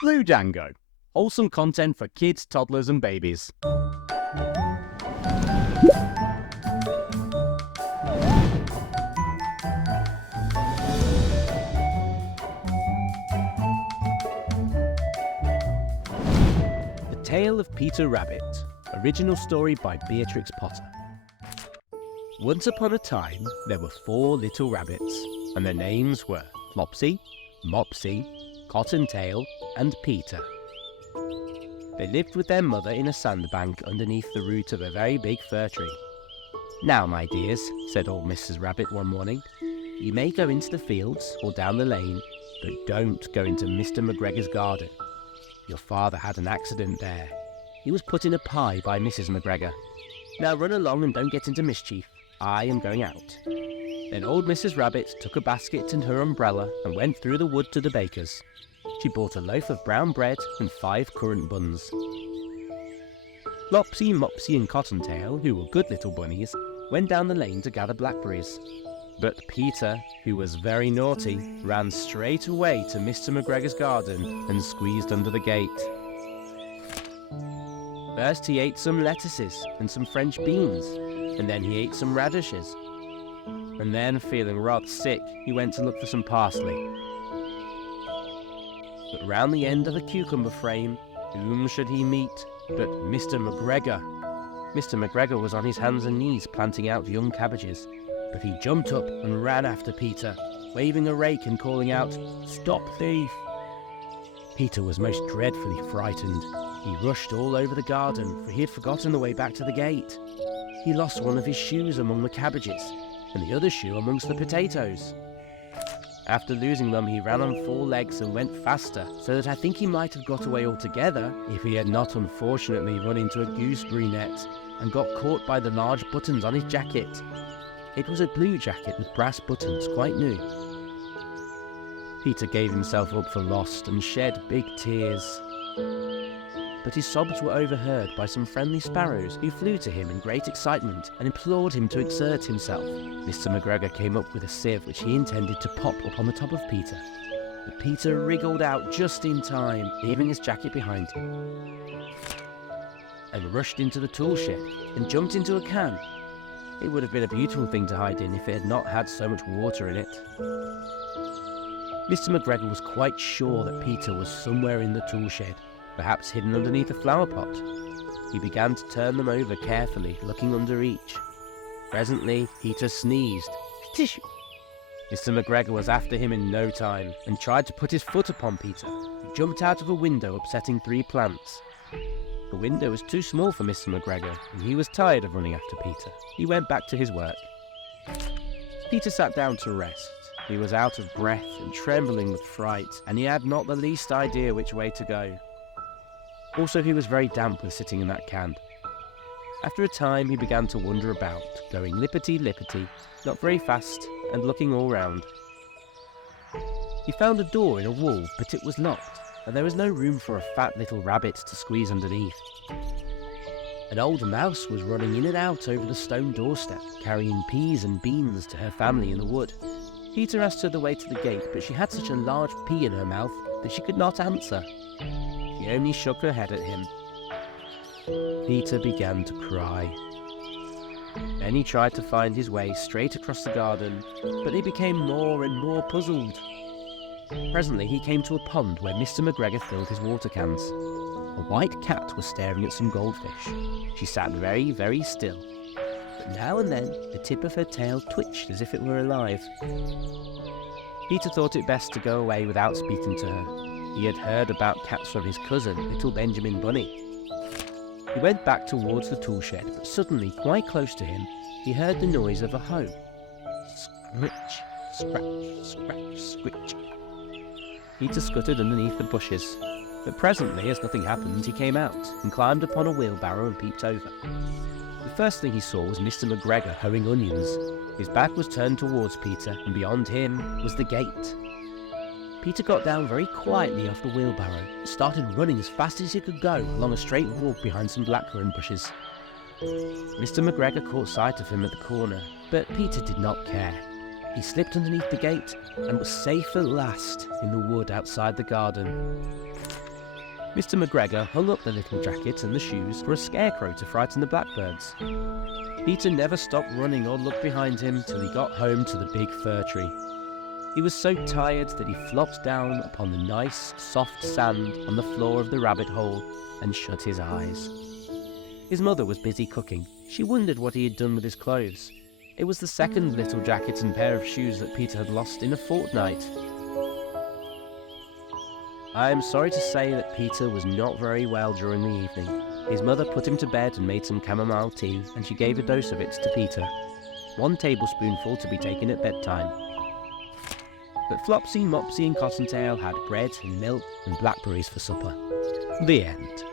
Blue Dango. Wholesome content for kids, toddlers and babies. The Tale of Peter Rabbit. Original story by Beatrix Potter. Once upon a time, there were 4 little rabbits, and their names were Flopsy, Mopsy, Cottontail, and Peter. They lived with their mother in a sandbank underneath the root of a very big fir tree. "Now, my dears," said old Mrs. Rabbit one morning, "you may go into the fields or down the lane, but don't go into Mr. McGregor's garden. Your father had an accident there. He was put in a pie by Mrs. McGregor. Now run along and don't get into mischief. I am going out." Then old Mrs. Rabbit took a basket and her umbrella and went through the wood to the baker's. She bought a loaf of brown bread and 5 currant buns. Flopsy, Mopsy and Cottontail, who were good little bunnies, went down the lane to gather blackberries. But Peter, who was very naughty, ran straight away to Mr. McGregor's garden and squeezed under the gate. First he ate some lettuces and some French beans, and then he ate some radishes. And then, feeling rather sick, he went to look for some parsley. But round the end of a cucumber frame, whom should he meet but Mr. McGregor? Mr. McGregor was on his hands and knees planting out young cabbages, but he jumped up and ran after Peter, waving a rake and calling out, "Stop, thief!" Peter was most dreadfully frightened. He rushed all over the garden, for he had forgotten the way back to the gate. He lost one of his shoes among the cabbages, and the other shoe amongst the potatoes. After losing them, he ran on 4 legs and went faster, so that I think he might have got away altogether if he had not unfortunately run into a gooseberry net and got caught by the large buttons on his jacket. It was a blue jacket with brass buttons, quite new. Peter gave himself up for lost and shed big tears. But his sobs were overheard by some friendly sparrows who flew to him in great excitement and implored him to exert himself. Mr. McGregor came up with a sieve which he intended to pop up on the top of Peter. But Peter wriggled out just in time, leaving his jacket behind him, and rushed into the tool shed and jumped into a can. It would have been a beautiful thing to hide in if it had not had so much water in it. Mr. McGregor was quite sure that Peter was somewhere in the tool shed, perhaps hidden underneath a flower pot. He began to turn them over carefully, looking under each. Presently, Peter sneezed. Tissue! Mr. McGregor was after him in no time, and tried to put his foot upon Peter. He jumped out of a window, upsetting 3 plants. The window was too small for Mr. McGregor, and he was tired of running after Peter. He went back to his work. Peter sat down to rest. He was out of breath and trembling with fright, and he had not the least idea which way to go. Also, he was very damp with sitting in that can. After a time, he began to wander about, going lippity-lippity, not very fast, and looking all round. He found a door in a wall, but it was locked, and there was no room for a fat little rabbit to squeeze underneath. An old mouse was running in and out over the stone doorstep, carrying peas and beans to her family in the wood. Peter asked her the way to the gate, but she had such a large pea in her mouth that she could not answer. She only shook her head at him. Peter began to cry. Then he tried to find his way straight across the garden, but he became more and more puzzled. Presently he came to a pond where Mr. McGregor filled his water cans. A white cat was staring at some goldfish. She sat very, very still, but now and then the tip of her tail twitched as if it were alive. Peter thought it best to go away without speaking to her. He had heard about cats from his cousin, little Benjamin Bunny. He went back towards the tool shed, but suddenly, quite close to him, he heard the noise of a hoe. Scritch, scratch, scratch, scritch. Peter scuttered underneath the bushes, but presently, as nothing happened, he came out and climbed upon a wheelbarrow and peeped over. The first thing he saw was Mr. McGregor hoeing onions. His back was turned towards Peter, and beyond him was the gate. Peter got down very quietly off the wheelbarrow and started running as fast as he could go along a straight walk behind some blackcurrant bushes. Mr. McGregor caught sight of him at the corner, but Peter did not care. He slipped underneath the gate and was safe at last in the wood outside the garden. Mr. McGregor hung up the little jacket and the shoes for a scarecrow to frighten the blackbirds. Peter never stopped running or looked behind him till he got home to the big fir tree. He was so tired that he flopped down upon the nice, soft sand on the floor of the rabbit hole and shut his eyes. His mother was busy cooking. She wondered what he had done with his clothes. It was the second little jacket and pair of shoes that Peter had lost in a fortnight. I am sorry to say that Peter was not very well during the evening. His mother put him to bed and made some chamomile tea, and she gave a dose of it to Peter. 1 tablespoonful to be taken at bedtime. But Flopsy, Mopsy and Cottontail had bread and milk and blackberries for supper. The end.